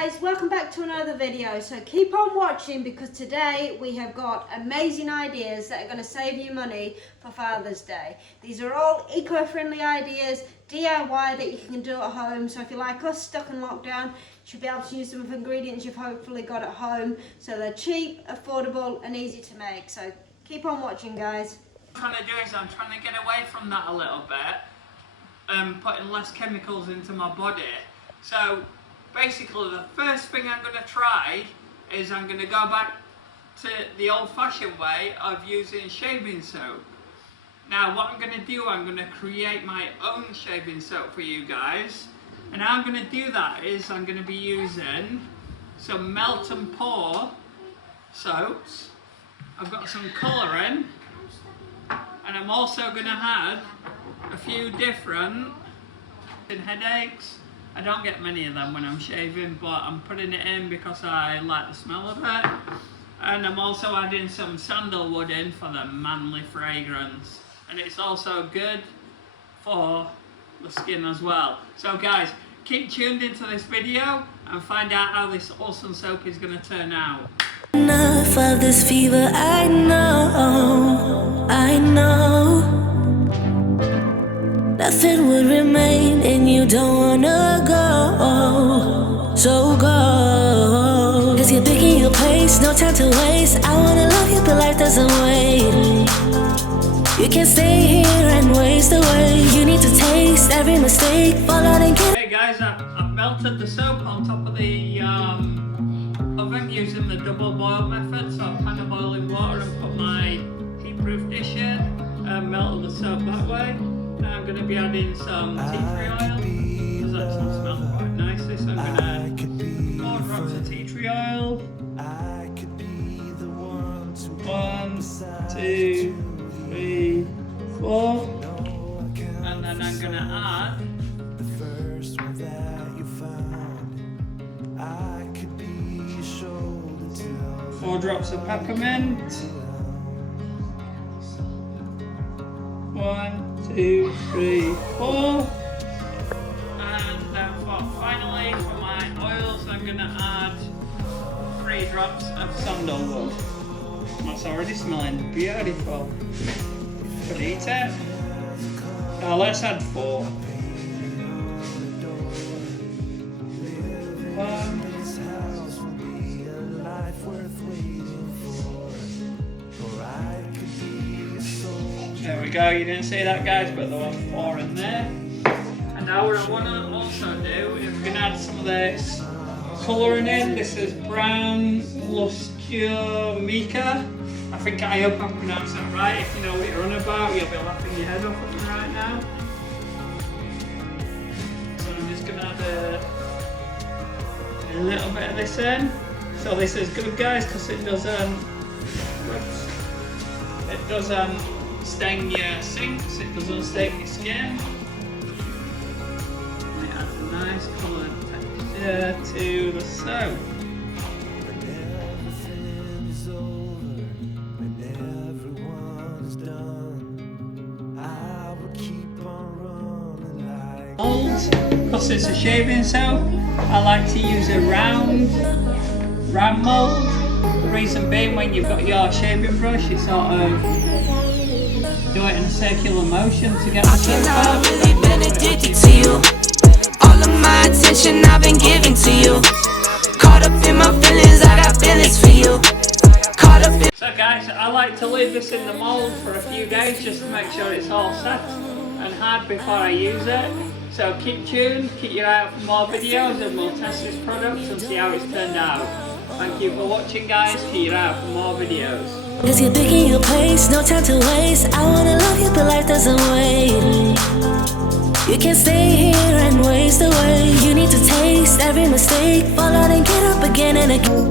guys, welcome back to another video. So keep on watching because today we have got amazing ideas that are going to save you money for Father's Day. These are all eco-friendly ideas, DIY, that you can do at home. So if you're like us, stuck in lockdown, you should be able to use some ingredients you've hopefully got at home. So they're cheap, affordable and easy to make. So keep on watching, guys. What I'm trying to do is I'm trying to get away from that a little bit, putting less chemicals into my body. So basically the first thing I'm going to try is I'm going to go back to the old-fashioned way of using shaving soap. Now what I'm going to do, I'm going to create my own shaving soap for you guys, and how I'm going to do that is I'm going to be using some melt and pour soaps. I've got some colouring, and I'm also going to add a few different headaches. I don't get many of them when I'm shaving, but I'm putting it in because I like the smell of it. And I'm also adding some sandalwood in for the manly fragrance. And it's also good for the skin as well. So guys, keep tuned into this video and find out how this awesome soap is going to turn out. Enough of this fever, I know. Nothing would remain and you don't wanna go. So go. Cause you're picking your place, no time to waste. I wanna love you but life doesn't wait. You can't stay here and waste away. You need to taste every mistake, fall out and get. Hey guys, I've melted the soap on top of the oven using the double boil method. So I'm kind of boiling water and put my heat-proof dish in and melted the soap that way. Now I'm going to be adding some tea tree oil because that smells quite nicely. So I'm going to add 4 drops of tea tree oil. 1, 2, 3, 4. And then I'm going to add 4 drops of peppermint. 1, 2, 3, 4. And then finally for my oils I'm going to add 3 drops of sandalwood. That's already smelling beautiful. Could eat it. Now let's add 4. 1. There we go, you didn't see that guys, but there was 4 in there. And now what I want to also do is we're going to add some of this colouring in. This is brown luster mica. I hope I'm pronouncing that right. If you know what you're on about, you'll be laughing your head off at me right now. So I'm just going to add a little bit of this in. So this is good guys because it doesn't stain your sinks, it doesn't stain your skin. It adds a nice coloured texture to the soap. Because it's a shaving soap, I like to use a round mould. The reason being, when you've got your shaving brush, you sort of do it in a circular motion to get the soap out. I've really been addicted to you. All of my attention I've been giving to you. Caught up in my feelings, I got feelings for you. Caught up in. So guys, I like to leave this in the mould for a few days just to make sure it's all set and hard before I use it. So keep tuned, keep your eye out for more videos and we'll test this product and see how it's turned out. Thank you for watching guys, keep your eye out for more videos. Cause you're picking your place, no time to waste. I wanna love you but life doesn't wait. You can't stay here and waste away. You need to taste every mistake, fall out and get up again and again.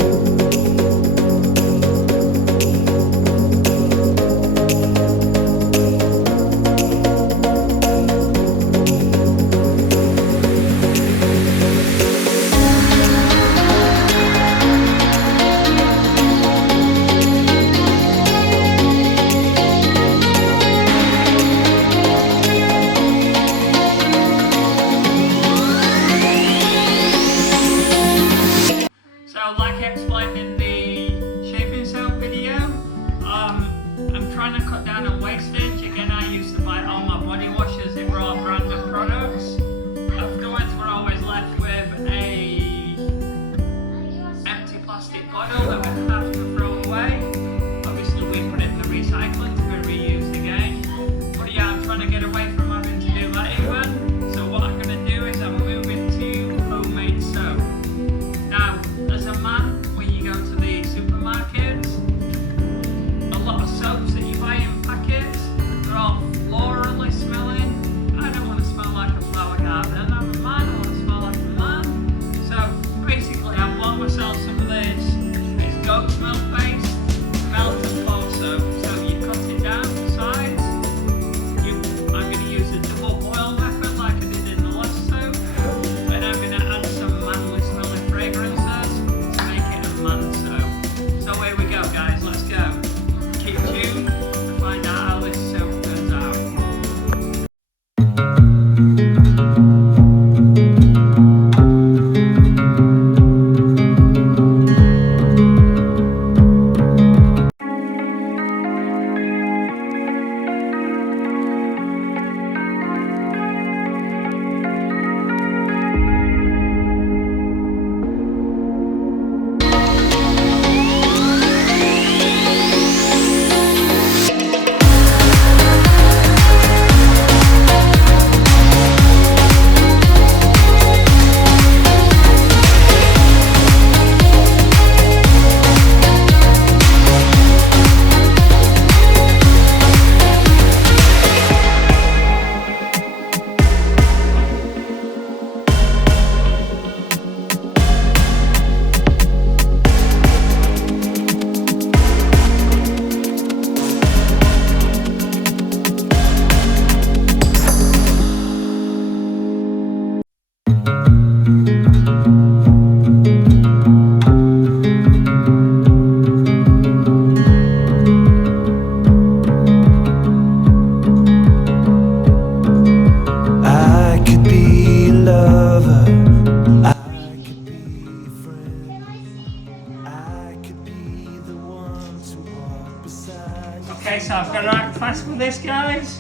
so I've got to act fast with this, guys.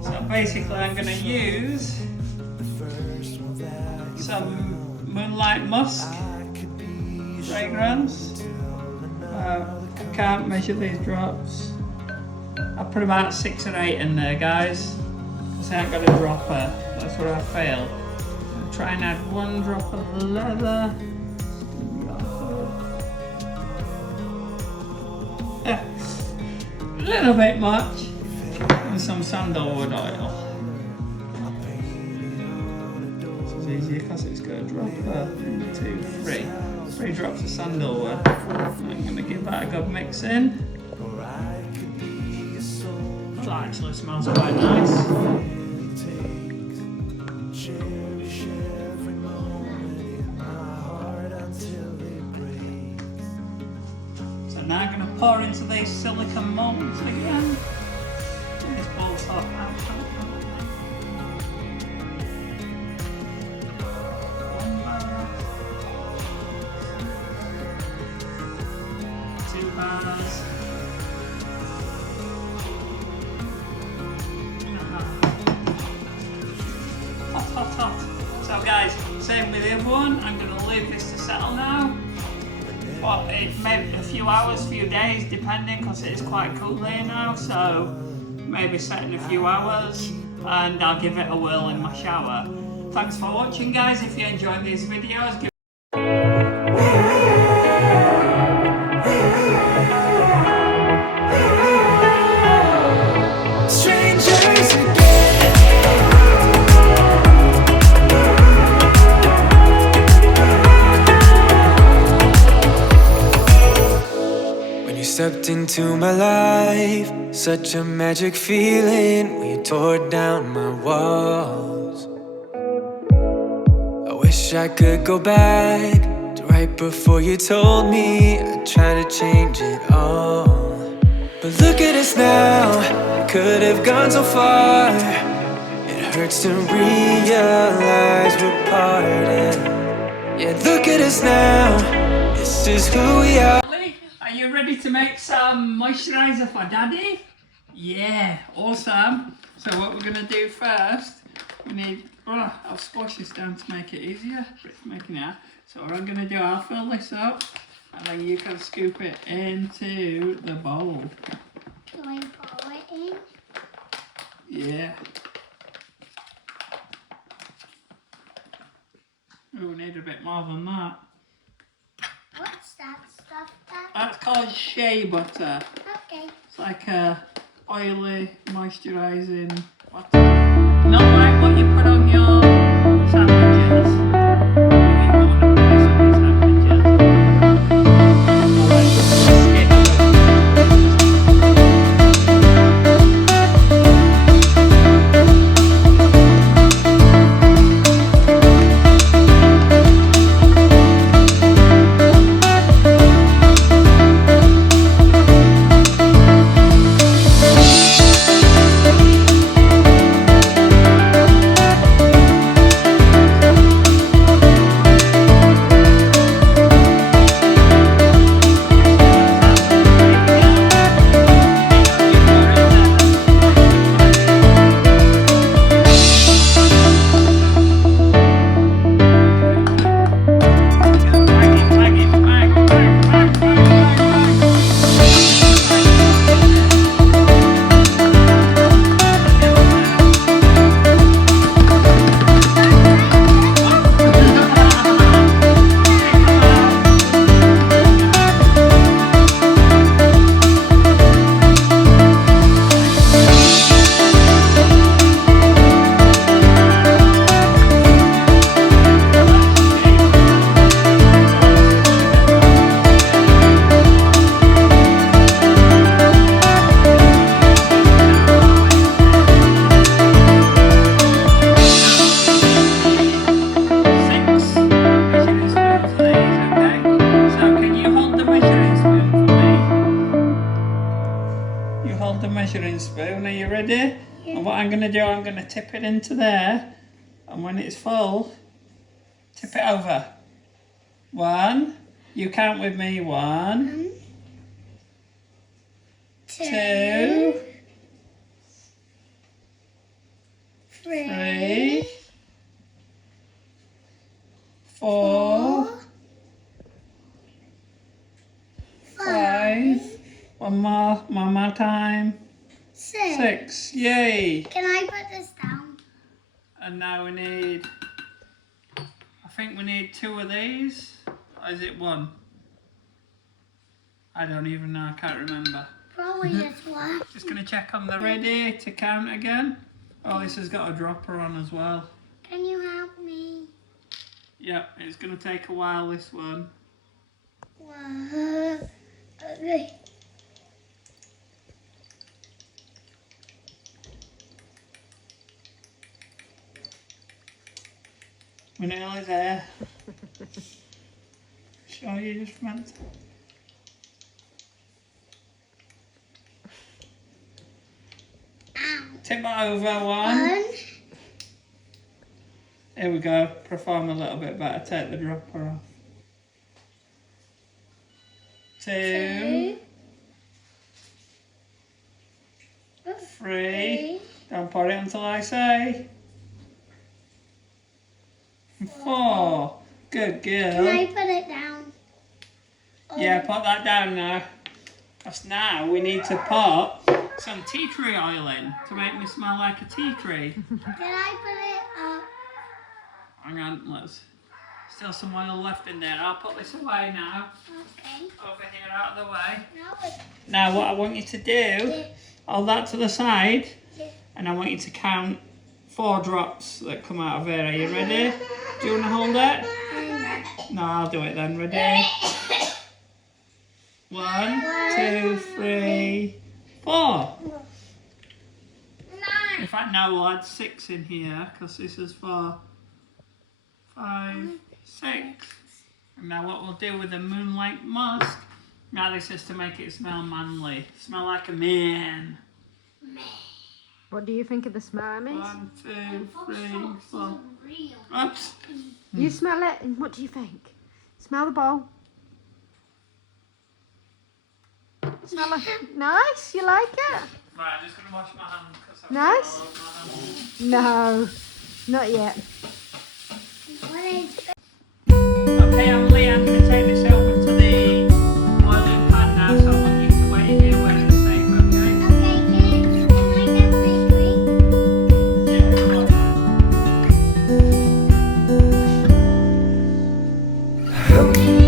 So basically I'm going to use some Moonlight Musk fragrance. I can't measure these drops. I put about 6 or 8 in there, guys, because I ain't got a dropper. That's where I failed. I'll try and add 1 drop of leather. Yeah, a little bit much. And some sandalwood oil. This is easier because it's got a dropper. 1, 2, 3. 3 drops of sandalwood. I'm going to give that a good mix in. That actually smells quite nice. So now I'm going to pour into these silicone molds again. This bowl's hot. Hot. So guys, same with the other one. I'm going to leave this to settle now. But it may be a few hours, few days, depending, because it is quite cool here now. So maybe set in a few hours, and I'll give it a whirl in my shower. Thanks for watching, guys. If you enjoyed these videos, give stepped into my life, such a magic feeling when you tore down my walls. I wish I could go back to right before you told me I'd try to change it all. But look at us now, could have gone so far. It hurts to realize we're parted. Yeah, look at us now, this is who we are. Are you ready to make some moisturiser for Daddy? Yeah, awesome. So what we're going to do first, we need, I'll squash this down to make it easier, but it's making it. So what I'm going to do, I'll fill this up, and then you can scoop it into the bowl. Can I pour it in? Yeah. Oh, we need a bit more than that. What's that stuff there? That's called shea butter. Okay. It's like a oily, moisturising butter. Not like what you put on your sandwiches. You want to put this on your sandwiches. Spoon, are you ready? Yeah. And what I'm going to do, I'm going to tip it into there, and when it's full, tip it over. 1, you count with me, 1, 2, 2, 3, 3, 4, 5. One more time. 6. Yay! Can I put this down? And now we need, I think we need 2 of these. Or is it 1? I don't even know, I can't remember. Probably just one. Just gonna check on the ready to count again. Oh, this has got a dropper on as well. Can you help me? Yep, it's gonna take a while, this one. 1, 2, We're nearly there. Sure you just meant to. Tip it over 1. Here we go. Perform a little bit better. Take the dropper off. 2, 3. Don't put it until I say. 4. Good Can girl. I put it down? Yeah, put that down now. Because now we need to put some tea tree oil in to make me smell like a tea tree. Can I put it up? Hang on, let's. Still some oil left in there. I'll put this away now. Okay. Over here, out of the way. Now it's Now, what I want you to do, hold that to the side, and I want you to count 4 drops that come out of here. Are you ready? Do you want to hold it? No, I'll do it then. Ready? 1, 2, 3, 4. In fact, now we'll add 6 in here because this is 4, 5, 6. And now what we'll do with the moonlight musk, now this is to make it smell manly. Smell like a man. What do you think of the smell, Miss? 1, 2, 3, 4. Oops. You smell it, and what do you think? Smell the bowl. Smell like nice. You like it? Right, I'm just gonna wash my hands because I've Nice. got all over my hands. No, not yet. what is Okay, Emily, I'm gonna take this over to the boiling pan now, so I want you to wait here where it's safe, okay? okay, can I get my drink? Yeah, come on. Help me